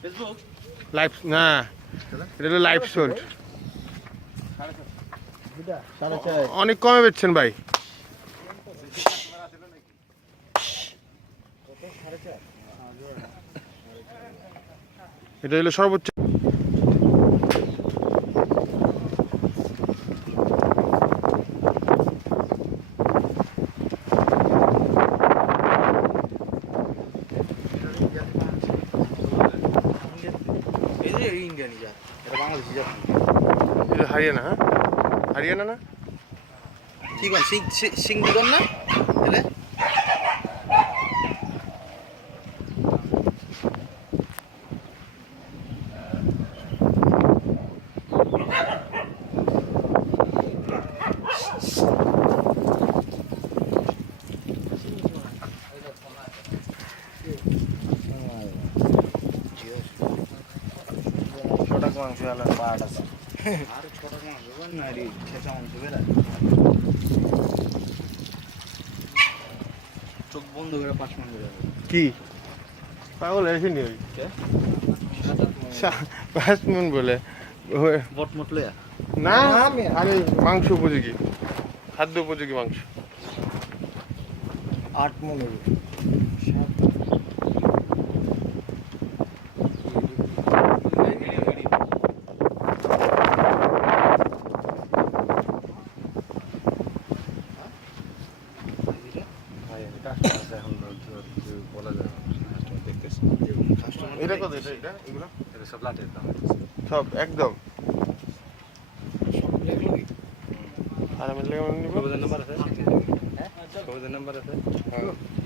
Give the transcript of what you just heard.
Facebook life না। এটা হলো লাইফ সোল্ড অনেক কমে বেচছেন ভাই। এটা হলো সর্বোচ্চ। যে ইন্ডিয়ান যা। এটা বাংলাদেশি যা। এটা হারিয়ানা হ্যাঁ? হারিয়ানা না? ঠিক আছে সিং সিং না? এলে ছোটা মাংস আলা পাট আছে। আর ছোট মাছ হবে না রে খেসা মাংস বেলা চোখ বন্ধ করে পাঁচ মিনিট যাবে। কি? পাগল এসে নি ওই সা- পাঁচ মন বলে। ওই- বট লয়া না আরে মাংস উপযোগী। খাদ্য উপযোগী মাংস। আট মনে এটা কত? এটা এটা এগুলো? সব লাটের দাম। সব একদম। আর আমার নাম্বার আছে? কবিতার নাম্বার আছে? হ্যাঁ।